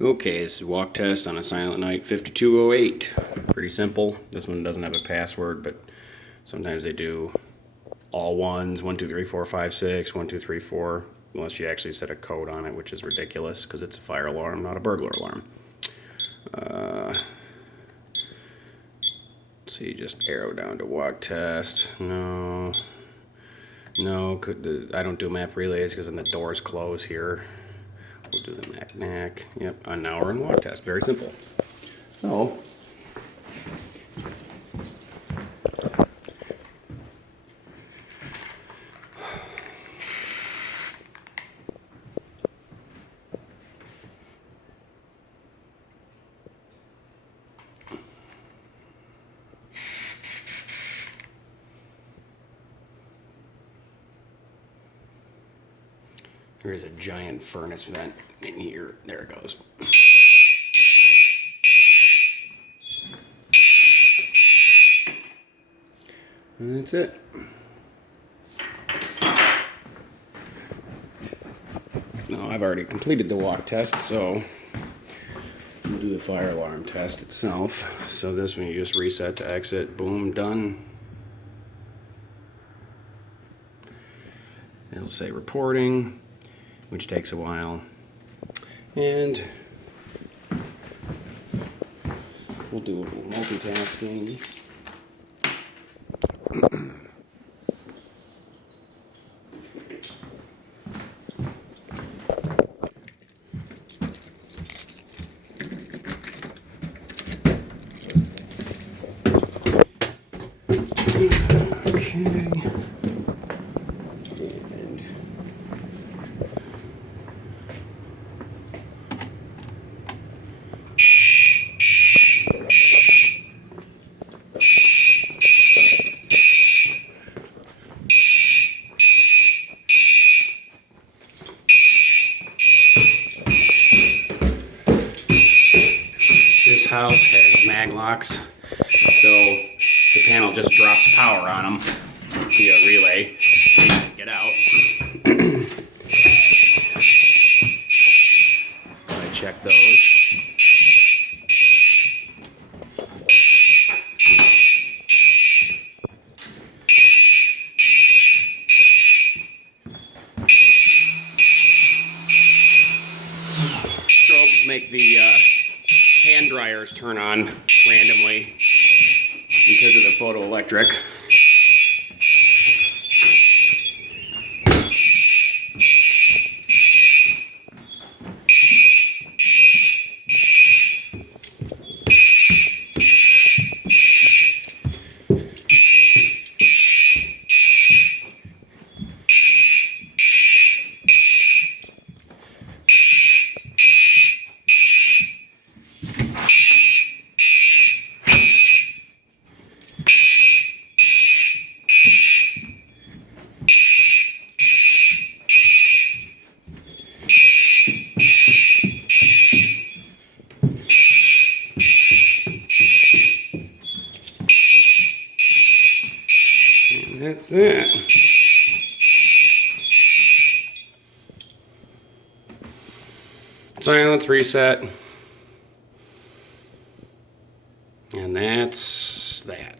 Okay, this is walk test on a Silent Night 5208. Pretty simple. This one doesn't have a password, but sometimes they do all ones, 1, 2, 3, 4, 5, 6, 1, 2, 3, 4, unless you actually set a code on it, which is ridiculous because it's a fire alarm, not a burglar alarm. Let's see, just arrow down to walk test. No, I don't do map relays because then the doors close here. We'll do the knack. Yep, and now we're in walk test. Very simple. So, there is a giant furnace vent in here. There it goes. And that's it. Now I've already completed the walk test, so we'll do the fire alarm test itself. So this one you just reset to exit, boom, done. It'll say reporting, which takes a while. And we'll do multitasking. Okay. And this house has mag locks, so the panel just drops power on them via relay, so you can get out. I check those. Strobes make the hand dryers turn on randomly because of the photoelectric. And that's that. Silence, reset. And that's that.